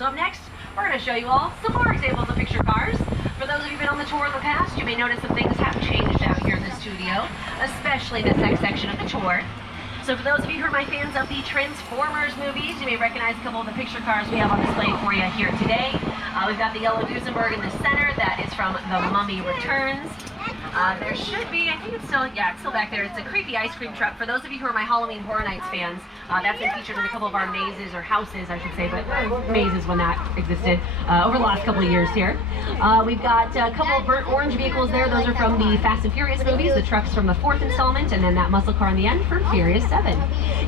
So up next, we're going to show you all some more examples of picture cars. For those of you who've been on the tour in the past, you may notice that things have changed out here in the studio, especially this next section of the tour. So for those of you who are my fans of the Transformers movies, you may recognize a couple of the picture cars we have on display for you here today. We've got the yellow Duesenberg in the center. That is from The Mummy Returns. There should be, I think it's still, yeah, it's still back there. It's a creepy ice cream truck. For those of you who are my Halloween Horror Nights fans, that's been featured in a couple of our mazes, or houses, I should say, but mazes when that existed over the last couple of years here. We've got a couple of burnt orange vehicles there. Those are from the Fast and Furious movies, the trucks from the 4th installment, and then that muscle car in the end from Furious 7.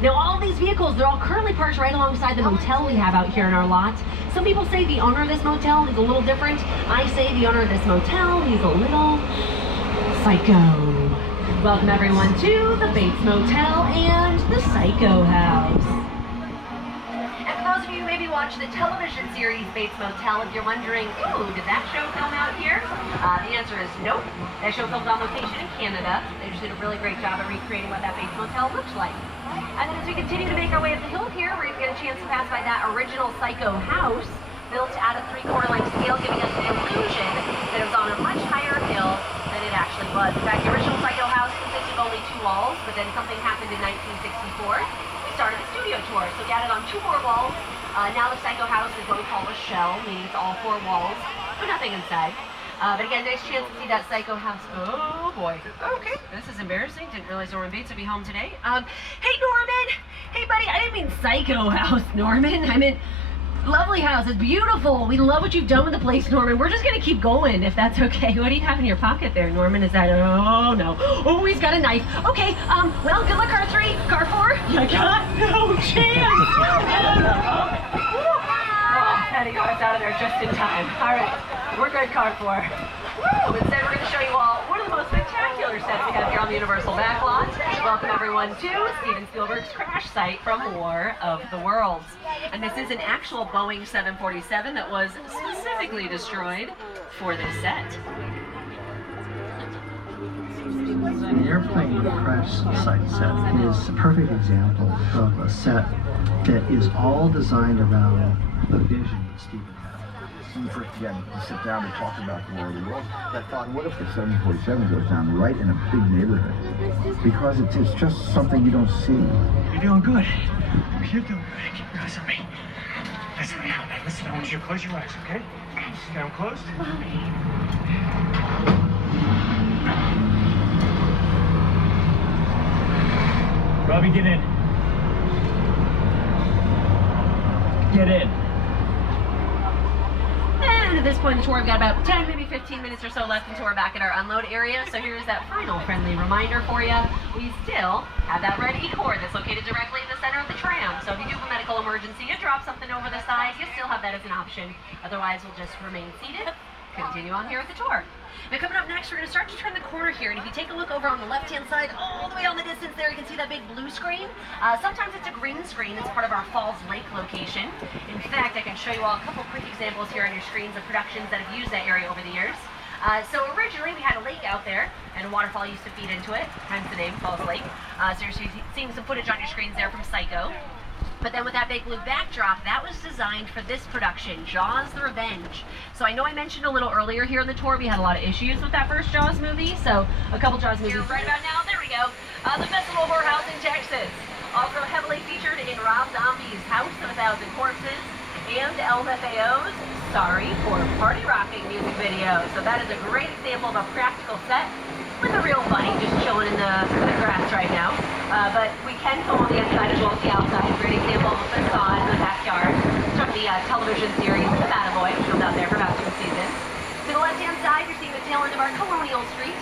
Now, all these vehicles, they're all currently parked right alongside the motel we have out here in our lot. Some people say the owner of this motel is a little different. I say the owner of this motel, he's a little psycho. Welcome everyone to the Bates Motel and the Psycho House. And for those of you who maybe watch the television series Bates Motel, if you're wondering, ooh, did that show film out here? The answer is nope. That show filmed on location in Canada. They just did a really great job of recreating what that Bates Motel looks like. And then as we continue to make our way up the hill here, we're going to get a chance to pass by that original Psycho House, built at a 3/4 length scale, giving us the illusion that it was on a much higher hill than it actually was. In fact, the original Psycho House consisted of only 2 walls, but then something happened in 1964. We started a studio tour, so we added on 2 more walls. Now the Psycho House is what we call a shell, meaning it's all 4 walls, but nothing inside. But again, nice chance to see that Psycho House. Oh boy. Okay, this is embarrassing. Didn't realize Norman Bates would be home today. Hey Norman! Hey buddy, I didn't mean Psycho House, Norman. I meant lovely house. It's beautiful. We love what you've done with the place, Norman. We're just gonna keep going, if that's okay. What do you have in your pocket there, Norman? Is that, oh no. Oh, he's got a knife. Okay, well, good luck, car 3. Car 4? You got no chance. Teddy got us out of there just in time. All right, we're good, car 4. Woo! Instead, we're going to show you all one of the most spectacular sets we have here on the Universal Backlot. Welcome everyone to Steven Spielberg's crash site from War of the Worlds. And this is an actual Boeing 747 that was specifically destroyed for this set. The airplane crash site set is a perfect example of a set that is all designed around the vision that Steven had. When we first began to sit down and talk about the War of the Worlds, I thought, what if the 747 goes down right in a big neighborhood? Because it's just something you don't see. You're doing good. You're doing good. Keep your eyes on me. Listen, listen, I want you to close your eyes, okay? Got them closed? Robbie, get in. Get in. And at this point in the tour, we've got about 10, maybe 15 minutes or so left until we're back at our unload area. So here's that final friendly reminder for you. We still have that red E-cord that's located directly in the center of the tram. So if you do have a medical emergency, you drop something over the side, you still have that as an option. Otherwise, we'll just remain seated, continue on here with the tour. Now coming up next, we're going to start to turn the corner here, and if you take a look over on the left-hand side, all the way on the distance there, you can see that big blue screen. Sometimes it's a green screen. It's part of our Falls Lake location. In fact, I can show you all a couple quick examples here on your screens of productions that have used that area over the years. So originally, we had a lake out there, and a waterfall used to feed into it, hence the name Falls Lake. So you're seeing some footage on your screens there from Psycho. But then with that big blue backdrop, that was designed for this production, Jaws the Revenge. So I know I mentioned a little earlier here in the tour, we had a lot of issues with that first Jaws movie, so a couple Jaws movies. Right about now, there we go. The Festival Whorehouse in Texas. Also heavily featured in Rob Zombie's House of a Thousand Corpses and LMFAO's Sorry for Party Rocking music video. So that is a great example of a practical set with a real bunny just chilling in the grass right now. But we can film on the inside as well as the outside. Great example of a facade in the backyard from the television series The Bad-A-Boy, which was out there for about 2 seasons. To the left-hand side, you're seeing the tail end of our Colonial Street,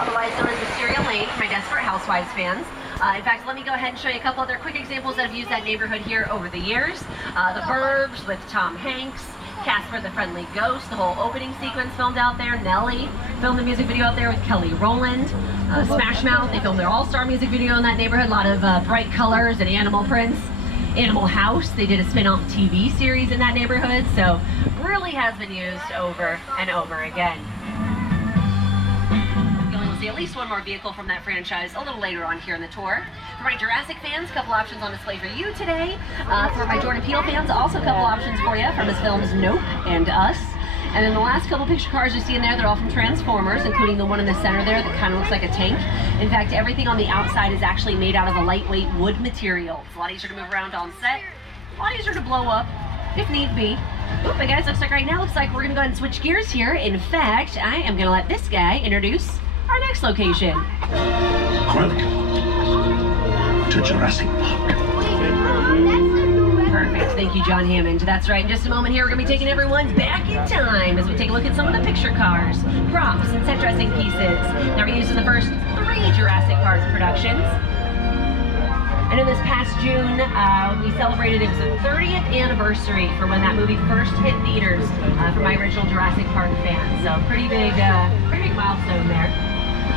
otherwise known as Wisteria Lane for my Desperate Housewives fans. In fact, let me go ahead and show you a couple other quick examples that have used that neighborhood here over the years. The Burbs with Tom Hanks, Casper the Friendly Ghost, the whole opening sequence filmed out there. Nelly filmed the music video out there with Kelly Rowland. Smash Mouth, they filmed their all-star music video in that neighborhood. A lot of bright colors and animal prints. Animal House, they did a spin-off TV series in that neighborhood. So really has been used over and over again. see at least one more vehicle from that franchise a little later on here in the tour. For my Jurassic fans, a couple options on display for you today. For my Jordan Peele fans, also a couple options for you from his films Nope and Us. And then the last couple picture cars you see in there, they're all from Transformers, including the one in the center there that kind of looks like a tank. In fact, everything on the outside is actually made out of a lightweight wood material. It's a lot easier to move around on set, a lot easier to blow up, if need be. Oop, but guys, looks like right now, looks like we're gonna go ahead and switch gears here. In fact, I am gonna let this guy introduce our next location. Welcome to Jurassic Park. Perfect, thank you, John Hammond. That's right, in just a moment here, we're gonna be taking everyone back in time as we take a look at some of the picture cars, props, and set dressing pieces that were used in the first 3 Jurassic Park productions. And in this past June, we celebrated, it was the 30th anniversary for when that movie first hit theaters for my original Jurassic Park fans. So pretty big milestone there.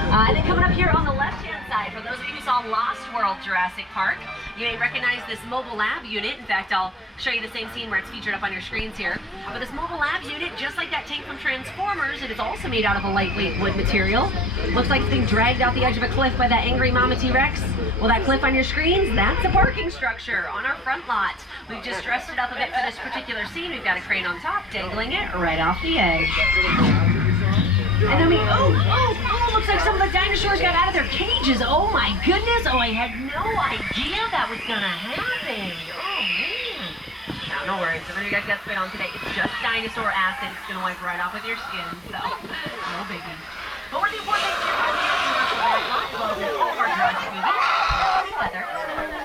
And then coming up here on the left-hand side, for those of you who saw Lost World Jurassic Park, you may recognize this mobile lab unit. In fact, I'll show you the same scene where it's featured up on your screens here. But this mobile lab unit, just like that tank from Transformers, it is also made out of a lightweight wood material. Looks like it's being dragged out the edge of a cliff by that angry Mama T-Rex. Well, that cliff on your screens, that's a parking structure on our front lot. We've just dressed it up a bit for this particular scene. We've got a crane on top, dangling it right off the edge. And then looks like some of the dinosaurs got out of their cages. Oh my goodness, I had no idea that was gonna happen. Oh man. Now, no worries, if any of you guys got spit on today, it's just dinosaur acid. It's gonna wipe right off with your skin, so no biggie. But one of the important things here on the Universal Backlot was that all of our Jurassic movies weather.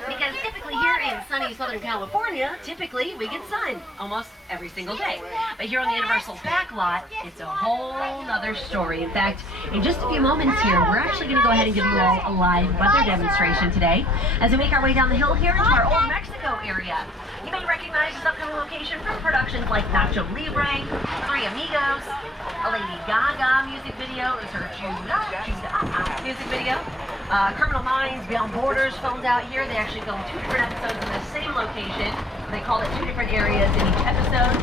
Because typically here in sunny Southern California, typically we get sun almost every single day. But here on the Universal Backlot, it's a whole nother story. In fact, in just a few moments here, we're actually going to go ahead and give you all a live weather demonstration today as we make our way down the hill here into our Old Mexico area. You may recognize this upcoming location from productions like Nacho Libre, Three Amigos, a Lady Gaga music video, it was her Judah music video. Criminal Minds, Beyond Borders filmed out here. They actually filmed 2 different episodes in the same location. They called it 2 different areas in each episode.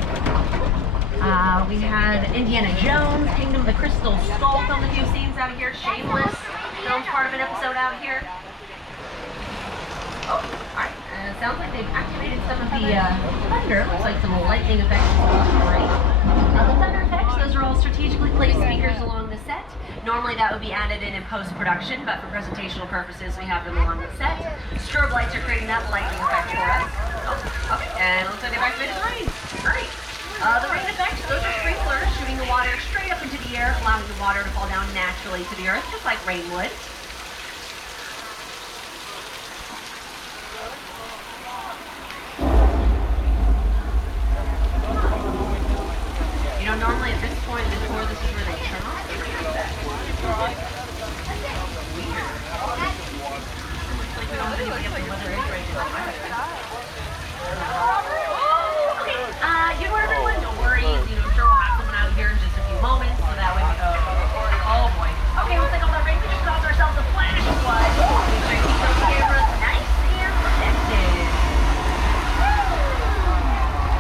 We had Indiana Jones, Kingdom of the Crystal Skull filmed a few scenes out here. Shameless filmed part of an episode out here. Oh, alright. Sounds like they've activated some of the thunder. Looks like some lightning effects. Great. The thunder effects, those are all strategically placed speakers along the set. Normally that would be added in post-production, but for presentational purposes we have them along the set. Strobe lights are creating that lightning effect for us. Oh, okay, and it looks like they've activated the rain. Great. The rain effects, those are sprinklers shooting the water straight up into the air, allowing the water to fall down naturally to the earth, just like rain would. You know, normally at this point in the tour, this is where they turn off the rain effects. Weird. Like we don't have anybody up the weather is right now. You know everyone, no worries. You know, I'm sure we'll have someone out here in just a few moments, so that way we go. Oh boy. Okay, we'll take all that rain. We just caused ourselves a flash flood. Make sure you keep those cameras nice and protected.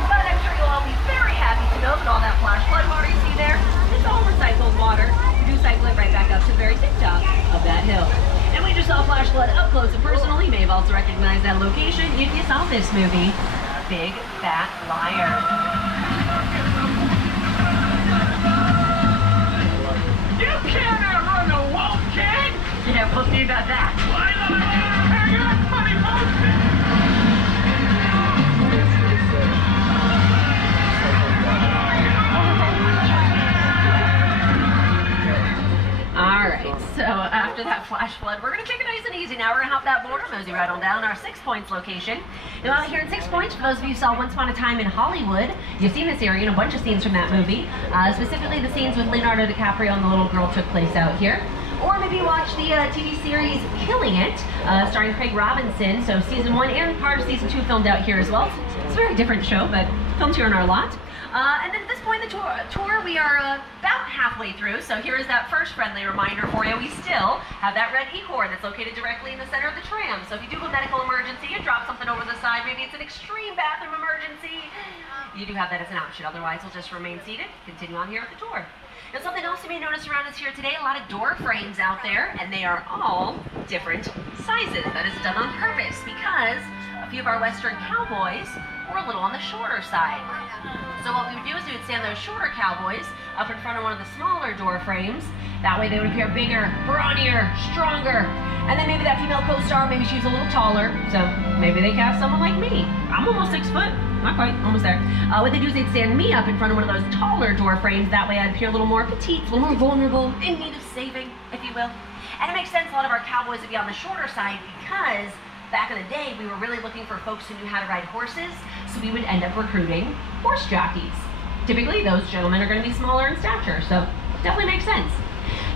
But I'm sure you'll all be very happy to know that all that flash flood water you see there, it's all recycled water. We do cycle it right back up to the very tip top of that hill. And we just saw flash flood up close and personal. You may have also recognized that location if you saw this movie, Big Fat Liar. You can't outrun a wolf, kid! Yeah, we'll see about that. Hang on, buddy, motion! Alright, so after that flash flood, we're going to take it nice and easy now. We're going to hop that border, mosey right on down our 6 Points location. Now out here in 6 Points, for those of you who saw Once Upon a Time in Hollywood, you've seen this area and a bunch of scenes from that movie. Specifically the scenes with Leonardo DiCaprio and the little girl took place out here. Or maybe watch the TV series Killing It, starring Craig Robinson. So season 1 and part of season 2 filmed out here as well. It's a very different show, but filmed here on our lot. And then at this point in the tour we are about halfway through, so here is that first friendly reminder for you. We still have that red E-cord that's located directly in the center of the tram. So if you do have a medical emergency, you drop something over the side, maybe it's an extreme bathroom emergency, you do have that as an option. Otherwise, we'll just remain seated, continue on here with the tour. Now, something else you may notice around us here today, a lot of door frames out there, and they are all different sizes. That is done on purpose because a few of our Western cowboys were a little on the shorter side. So what we would do is we would stand those shorter cowboys up in front of one of the smaller door frames. That way they would appear bigger, brawnier, stronger. And then maybe that female co-star, maybe she's a little taller, so maybe they cast someone like me. I'm almost 6 foot. Not quite, almost there. What they do is they'd stand me up in front of one of those taller door frames. That way I'd appear a little more petite, a little more vulnerable, in need of saving, if you will. And it makes sense a lot of our cowboys would be on the shorter side because back in the day we were really looking for folks who knew how to ride horses, so we would end up recruiting horse jockeys. Typically those gentlemen are going to be smaller in stature, so definitely makes sense.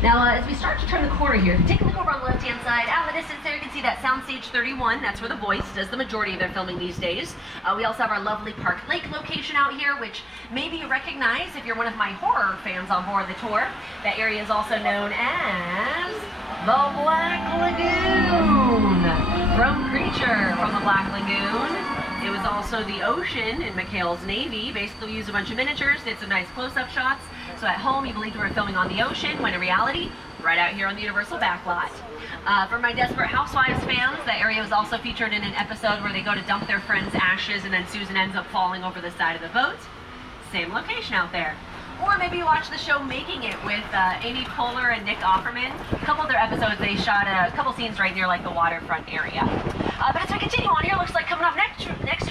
Now, as we start to turn the corner here, take a look over on the left-hand side. Out in the distance there, you can see that Soundstage 31. That's where The Voice does the majority of their filming these days. We also have our lovely Park Lake location out here, which maybe you recognize if you're one of my horror fans on board the tour. That area is also known as the Black Lagoon. From Creature from the Black Lagoon. It was also the ocean in McHale's Navy. Basically, we used a bunch of miniatures, did some nice close-up shots. So at home, you believed we were filming on the ocean, when in reality, right out here on the Universal backlot. For my Desperate Housewives fans, that area was also featured in an episode where they go to dump their friend's ashes and then Susan ends up falling over the side of the boat. Same location out there. Or maybe you watch the show Making It with Amy Poehler and Nick Offerman. A couple of their episodes, they shot a couple scenes right near like the waterfront area. But as we continue on here, looks like coming up next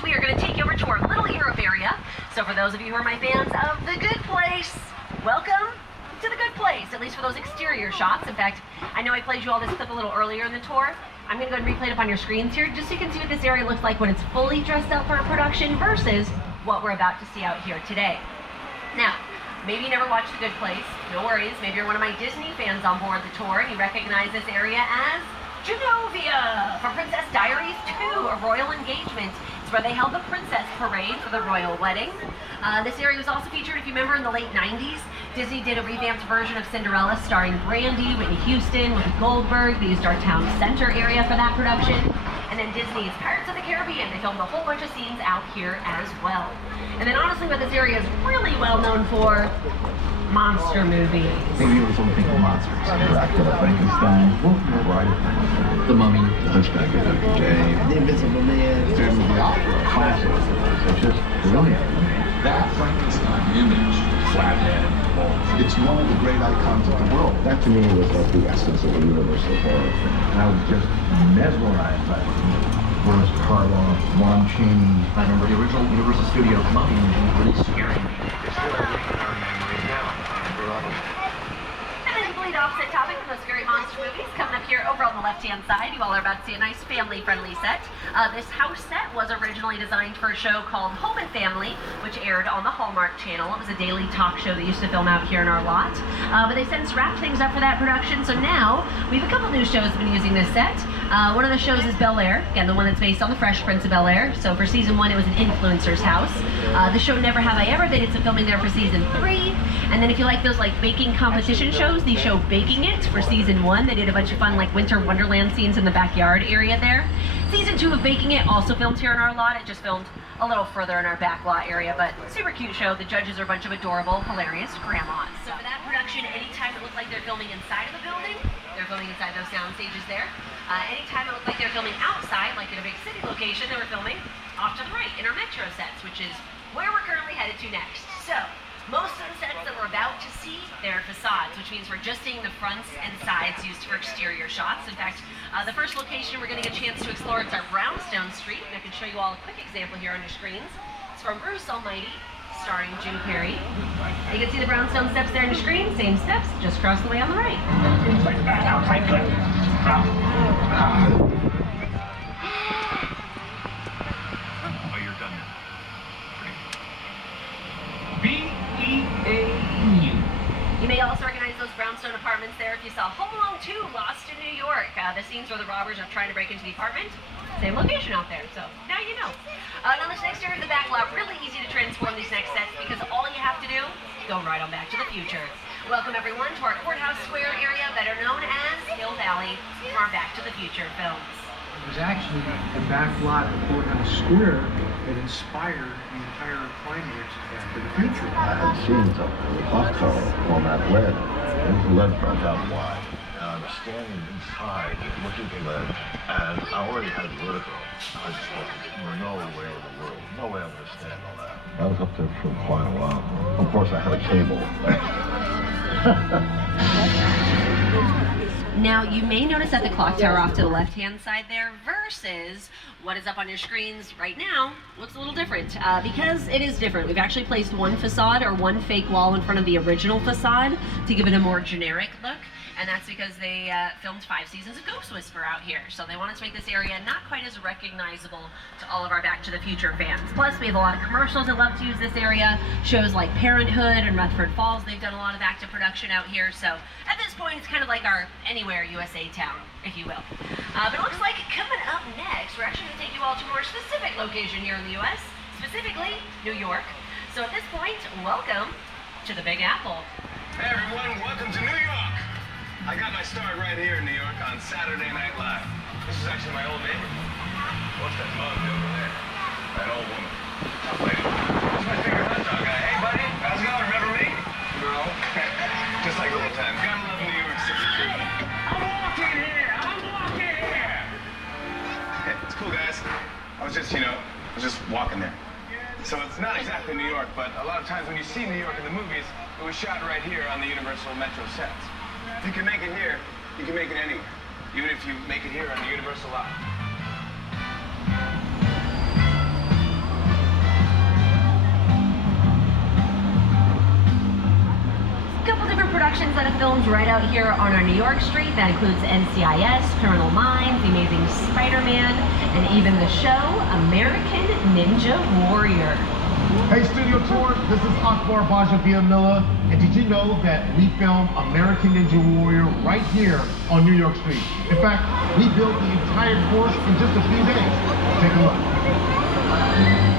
we are going to take you over to our Little Europe area. So for those of you who are my fans of The Good Place, welcome to The Good Place, at least for those exterior shots. In fact, I know I played you all this clip a little earlier in the tour. I'm going to go ahead and replay it up on your screens here, just so you can see what this area looks like when it's fully dressed up for a production versus what we're about to see out here today. Now, maybe you never watched The Good Place. No worries. Maybe you're one of my Disney fans on board the tour and you recognize this area as Genovia from Princess Diaries 2, A Royal Engagement. It's where they held the Princess Parade for the royal wedding. This area was also featured, if you remember, in the late 90s. Disney did a revamped version of Cinderella starring Brandy, Whitney Houston, Whoopi Goldberg. They used our town center area for that production. And then Disney's Pirates of the Caribbean. They filmed a whole bunch of scenes out here as well. And then honestly, what this area is really well known for, monster movies. Maybe it was something of monsters. Dracula, Frankenstein, The Mummy, The Hunchback of Notre Dame, The Invisible Man, Phantom of the Opera, classics. It's just brilliant. That Frankenstein image, flathead, It's one of the great icons of the world. That to me was like the essence of the universal horror thing. And I was just mesmerized by it. Boris Karloff, Lon Chaney. I remember the original Universal Studios Mummy was really scary. And then complete opposite topic from those scary monster movies coming up here over on the left-hand side. You all are about to see a nice family-friendly set. This house set was originally designed for a show called Home and Family, which aired on the Hallmark Channel. It was a daily talk show they used to film out here in our lot. But they since wrapped things up for that production, so now we have a couple new shows been using this set. One of the shows is Bel-Air, again, the one that's based on the Fresh Prince of Bel-Air. So for season 1, it was an influencer's house. The show Never Have I Ever, they did some filming there for season 3. And then if you like those like baking competition shows, the show Baking It for season 1, they did a bunch of fun like winter wonderland scenes in the backyard area there. Season 2 of Baking It also filmed here in our lot. It just filmed a little further in our back lot area, but super cute show. The judges are a bunch of adorable, hilarious grandmas. So for that production, anytime it looked like they're filming inside of the building, they're filming inside those sound stages there. Anytime it looked like they're filming outside, like in a big city location, they were filming off to the right in our metro sets, which is where we're currently headed to next. So most of the sets that we're about to see, they're facades, which means we're just seeing the fronts and sides used for exterior shots. In fact, the first location we're going to get a chance to explore is our Brownstone Street, and I can show you all a quick example here on your screens. It's from Bruce Almighty, starring Jim Carrey. You can see the brownstone steps there on your screen, same steps, just across the way on the right. Oh, you're done now. B-E-A-U. You may also recognize those brownstone apartments there if you saw Home Alone 2, Lost in New York. The scenes where the robbers are trying to break into the apartment. Same location out there, so now you know. Now this next area of the back lot, really easy to transform these next sets because all go right on Back to the Future. Welcome everyone to our Courthouse Square area, better known as Hill Valley, from our Back to the Future films. It was actually the back lot of Courthouse Square that inspired the entire climax of Back to the Future. I had seen something, the bus tower on that lead. There's the lead from that wide. And I'm standing inside looking at the lead, and I already had vertigo. I just thought, no way in the world, no way I'm going to stand on that. I was up there for quite a while. Of course, I had a cable. Now, you may notice that the clock tower off to the left-hand side there versus what is up on your screens right now looks a little different because it is different. We've actually placed one facade or one fake wall in front of the original facade to give it a more generic look. And that's because they filmed 5 seasons of Ghost Whisperer out here. So they wanted to make this area not quite as recognizable to all of our Back to the Future fans. Plus, we have a lot of commercials that love to use this area. Shows like Parenthood and Rutherford Falls, they've done a lot of active production out here. So at this point, it's kind of like our Anywhere USA town, if you will. But it looks like coming up next, we're actually going to take you all to a more specific location here in the US, specifically New York. So at this point, welcome to the Big Apple. Hey everyone, welcome to New York. I got my start right here in New York on Saturday Night Live. This is actually my old neighborhood. What's that mug over there? That old woman. Tough lady. What's my favorite hot dog guy? Hey buddy, how's it going? Remember me? No. Just like old times. Gotta love New York City. I'm walking here! Hey, it's cool guys. I was just walking there. So it's not exactly New York, but a lot of times when you see New York in the movies, it was shot right here on the Universal Metro sets. If you can make it here, you can make it anywhere. Even if you make it here on the Universal lot. A couple different productions that have filmed right out here on our New York street. That includes NCIS, Criminal Minds, The Amazing Spider-Man, and even the show American Ninja Warrior. Hey Studio Tour, this is Akbar Baja Miller, and did you know that we filmed American Ninja Warrior right here on New York Street? In fact, we built the entire course in just a few days. Take a look.